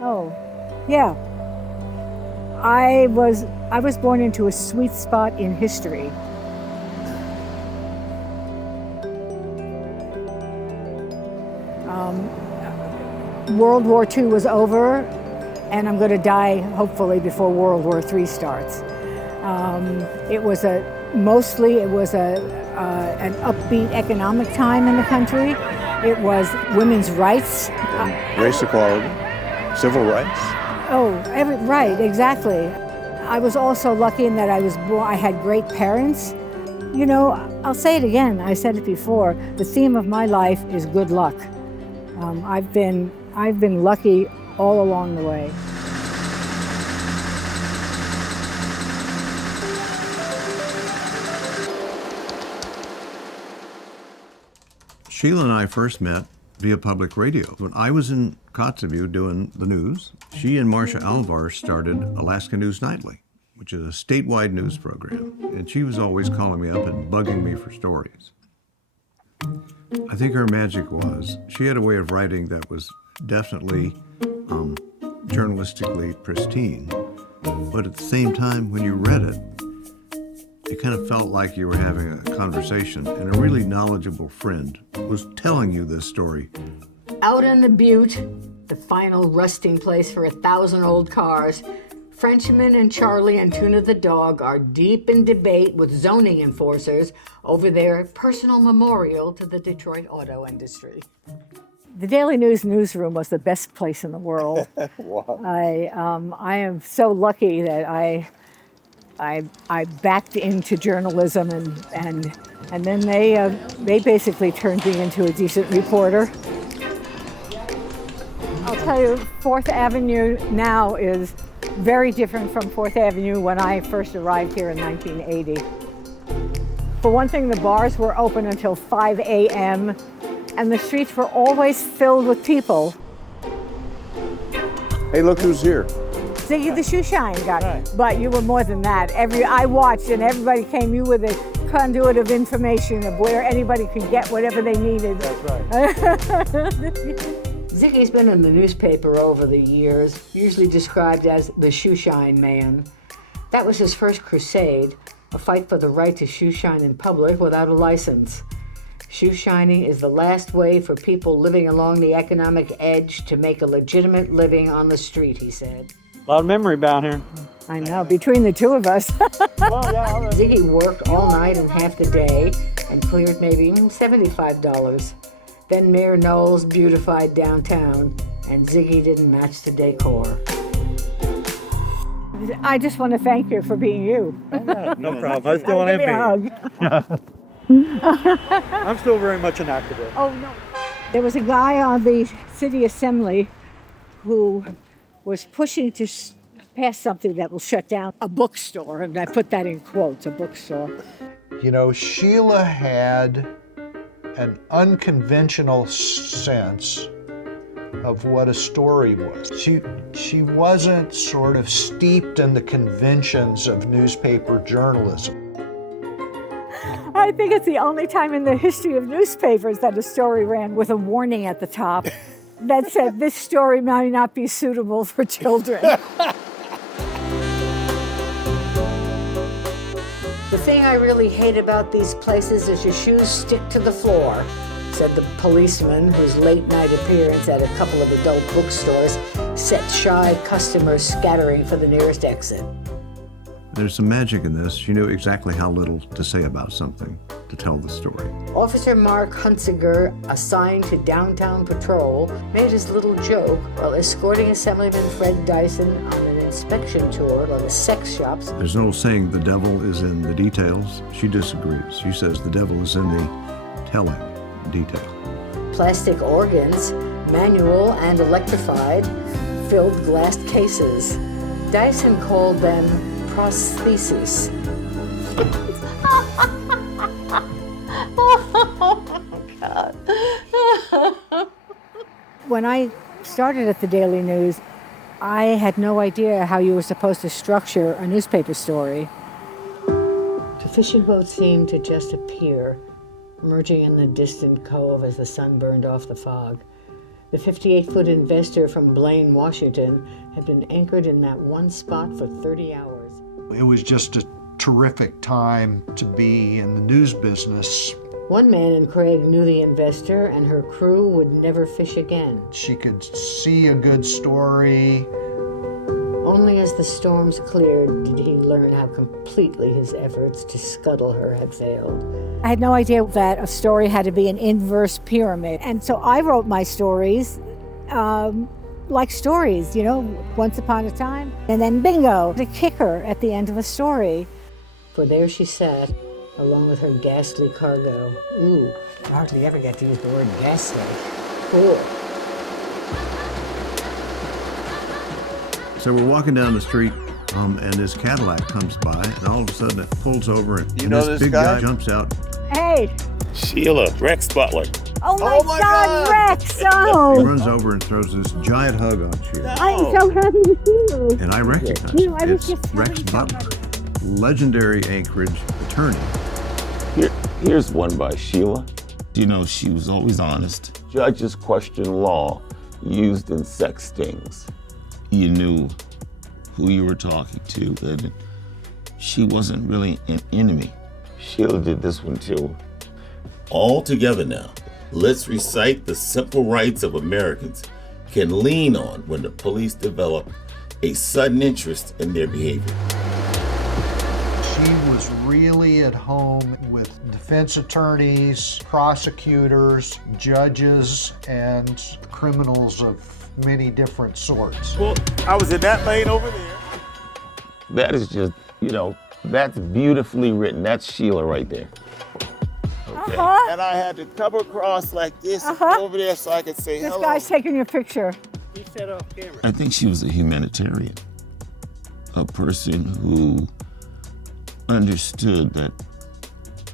Oh, yeah. I was born into a sweet spot in history. World War II was over, and I'm going to die hopefully before World War III starts. It was an upbeat economic time in the country. It was women's rights, race equality, civil rights. Right, exactly. I was also lucky in that I had great parents. You know, I'll say it again, I said it before, the theme of my life is good luck. I've been lucky all along the way. Sheila and I first met via public radio. When I was in Kotzebue doing the news, she and Marcia Alvar started Alaska News Nightly, which is a statewide news program. And she was always calling me up and bugging me for stories. I think her magic was she had a way of writing that was definitely journalistically pristine. But at the same time, when you read it, it kind of felt like you were having a conversation, and a really knowledgeable friend was telling you this story. Out in the Butte, the final resting place for 1,000 old cars, Frenchman and Charlie and Tuna the dog are deep in debate with zoning enforcers over their personal memorial to the Detroit auto industry. The Daily News newsroom was the best place in the world. Wow. I am so lucky that I backed into journalism, and then they basically turned me into a decent reporter. I'll tell you, 4th Avenue now is very different from 4th Avenue when I first arrived here in 1980. For one thing, the bars were open until 5 a.m. and the streets were always filled with people. Hey, look who's here. Ziggy the shoe shine guy. Right. But you were more than that. I watched and everybody came. You were the conduit of information of where anybody could get whatever they needed. That's right. Ziggy's been in the newspaper over the years, usually described as the shoe shine man. That was his first crusade, a fight for the right to shoe shine in public without a license. Shoe shining is the last way for people living along the economic edge to make a legitimate living on the street, he said. A lot of memory down here. I know, between the two of us. Well, yeah, Ziggy worked all night and half the day and cleared maybe $75. Then Mayor Knowles beautified downtown, and Ziggy didn't match the decor. I just want to thank you for being you. No problem. I still want to be. I'm still very much an activist. Oh, no. There was a guy on the city assembly who was pushing to pass something that will shut down a bookstore, and I put that in quotes, a bookstore. You know, Sheila had an unconventional sense of what a story was. She wasn't sort of steeped in the conventions of newspaper journalism. I think it's the only time in the history of newspapers that a story ran with a warning at the top that said, this story might not be suitable for children. The thing I really hate about these places is your shoes stick to the floor, said the policeman whose late night appearance at a couple of adult bookstores set shy customers scattering for the nearest exit. There's some magic in this. She knew exactly how little to say about something to tell the story. Officer Mark Hunsinger, assigned to downtown patrol, made his little joke while escorting Assemblyman Fred Dyson on an inspection tour of the sex shops. There's an old saying, the devil is in the details. She disagrees. She says the devil is in the telling detail. Plastic organs, manual and electrified, filled glass cases. Dyson called them prostheses. When I started at the Daily News, I had no idea how you were supposed to structure a newspaper story. The fishing boat seemed to just appear, emerging in the distant cove as the sun burned off the fog. The 58-foot investor from Blaine, Washington, had been anchored in that one spot for 30 hours. It was just a terrific time to be in the news business. One man in Craig knew the investor, and her crew would never fish again. She could see a good story. Only as the storms cleared did he learn how completely his efforts to scuttle her had failed. I had no idea that a story had to be an inverse pyramid. And so I wrote my stories like stories, you know, once upon a time. And then bingo, the kicker at the end of a story. For there she sat, along with her ghastly cargo. Ooh, I hardly ever get to use the word ghastly. Cool. So we're walking down the street, and this Cadillac comes by, and all of a sudden it pulls over, and You know this this big guy? guy jumps out. Hey! Sheila, Rex Butler. Oh my God, Rex! He Oh! runs over and throws this giant hug on Sheila. I'm so happy to see you. And I recognize You know, I him. was It's just Rex telling Butler, legendary Anchorage attorney. Here's one by Sheila. You know, she was always honest. Judges question law used in sex stings. You knew who you were talking to, and she wasn't really an enemy. Sheila did this one too. All together now, let's recite the simple rights of Americans can lean on when the police develop a sudden interest in their behavior. She was really at home with defense attorneys, prosecutors, judges, and criminals of many different sorts. Well, I was in that lane over there. That is just, you know, that's beautifully written. That's Sheila right there. Okay. And I had to come across like this over there so I could say This hello. guy's taking your picture. He said off camera. I think she was a humanitarian, a person who understood that,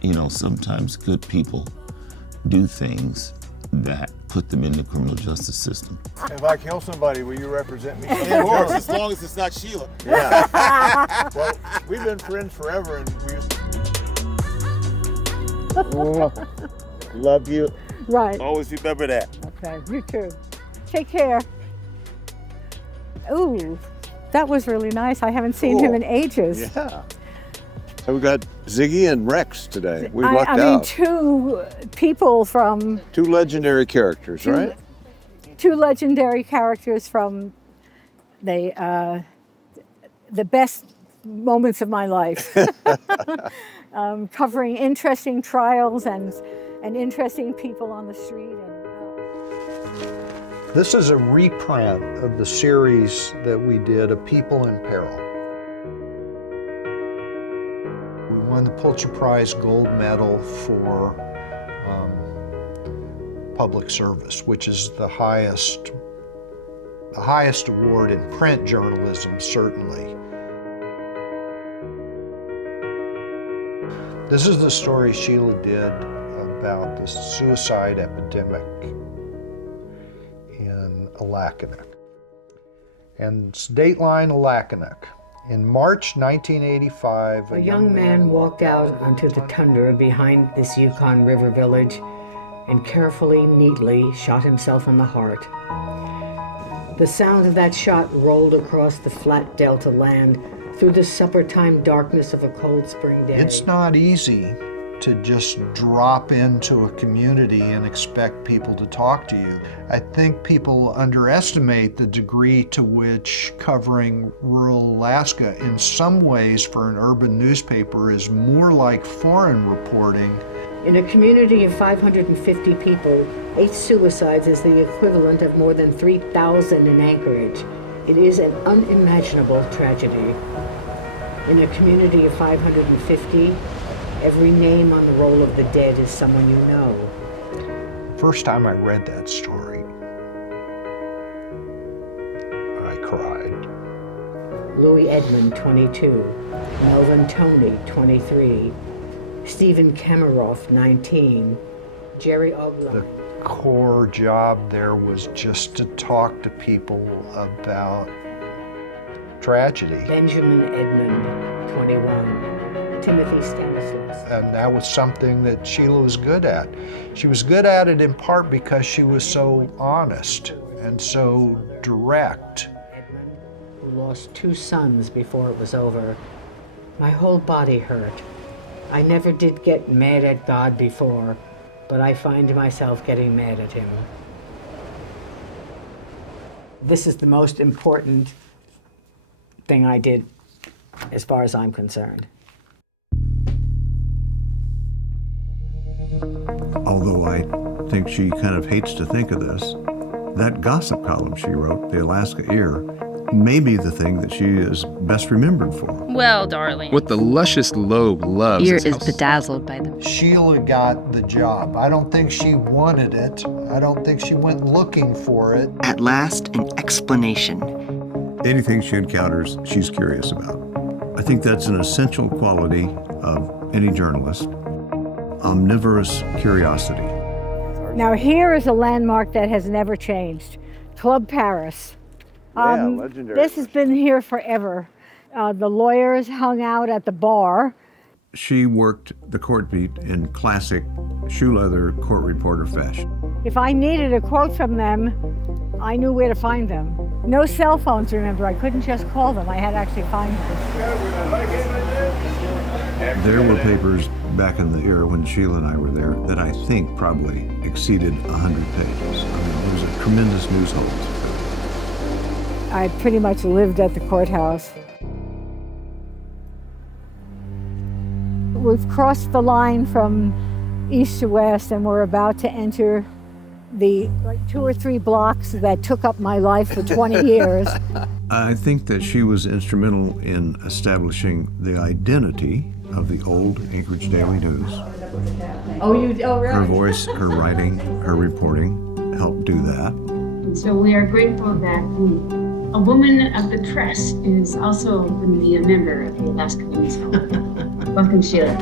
you know, sometimes good people do things that put them in the criminal justice system. If I kill somebody, will you represent me? Of course, as long as it's not Sheila. Yeah. Well, we've been friends forever, and we used love you. Right. Always remember that. Okay, you too. Take care. Ooh, that was really nice. I haven't seen him in ages. Yeah. So we got Ziggy and Rex today. We lucked I mean, out. two people from Two legendary characters, right? two legendary characters from the best moments of my life, covering interesting trials and interesting people on the street. This is a reprint of the series that we did, A People in Peril. We won the Pulitzer Prize Gold Medal for public service, which is the highest award in print journalism, certainly. This is the story Sheila did about the suicide epidemic in Alacanuk. And it's Dateline Alacanuk. In March 1985, A young man walked out onto the tundra behind this Yukon River village and carefully, neatly shot himself in the heart. The sound of that shot rolled across the flat delta land through the supper-time darkness of a cold spring day. It's not easy to just drop into a community and expect people to talk to you. I think people underestimate the degree to which covering rural Alaska in some ways for an urban newspaper is more like foreign reporting. In a community of 550 people, 8 suicides is the equivalent of more than 3,000 in Anchorage. It is an unimaginable tragedy. In a community of 550, every name on the roll of the dead is someone you know. First time I read that story, I cried. Louis Edmond, 22. Melvin Toney, 23. Stephen Kemeroff, 19. Jerry Ogla. The core job there was just to talk to people about tragedy. Benjamin Edmond, 21. Timothy Stanislav. And that was something that Sheila was good at. She was good at it in part because she was so honest and so direct. Who lost 2 sons before it was over. My whole body hurt. I never did get mad at God before, but I find myself getting mad at him. This is the most important thing I did as far as I'm concerned. Although I think she kind of hates to think of this, that gossip column she wrote, The Alaska Ear, may be the thing that she is best remembered for. Well, darling. What the luscious lobe loves Ear is bedazzled by them. Sheila got the job. I don't think she wanted it. I don't think she went looking for it. At last, an explanation. Anything she encounters, she's curious about. I think that's an essential quality of any journalist, omnivorous curiosity. Now here is a landmark that has never changed, Club Paris. Legendary. This has been here forever. The lawyers hung out at the bar. She worked the court beat in classic shoe leather court reporter fashion. If I needed a quote from them, I knew where to find them. No cell phones, remember. I couldn't just call them. I had to actually find them. There were papers back in the era when Sheila and I were there that I think probably exceeded 100 pages. I mean, it was a tremendous news haul. I pretty much lived at the courthouse. We've crossed the line from east to west, and we're about to enter the 2 or 3 blocks that took up my life for 20 years. I think that she was instrumental in establishing the identity of the old Anchorage Daily News. Oh, really? Her voice, her writing, her reporting helped do that. And so we are grateful that a woman of the press is also going to be a member of the Alaska News Hall. Welcome, Sheila.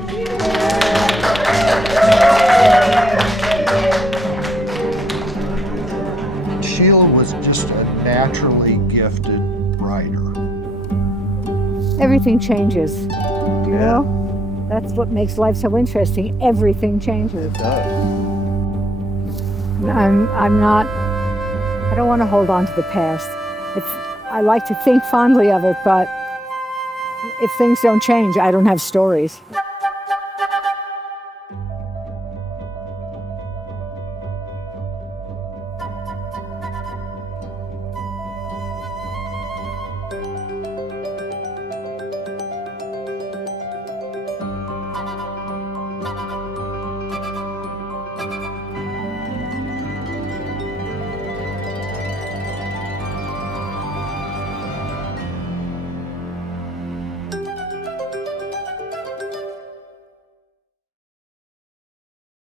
Sheila was just a naturally gifted writer. Everything changes, you know? That's what makes life so interesting. Everything changes. It does. I don't want to hold on to the past. I like to think fondly of it, but if things don't change, I don't have stories.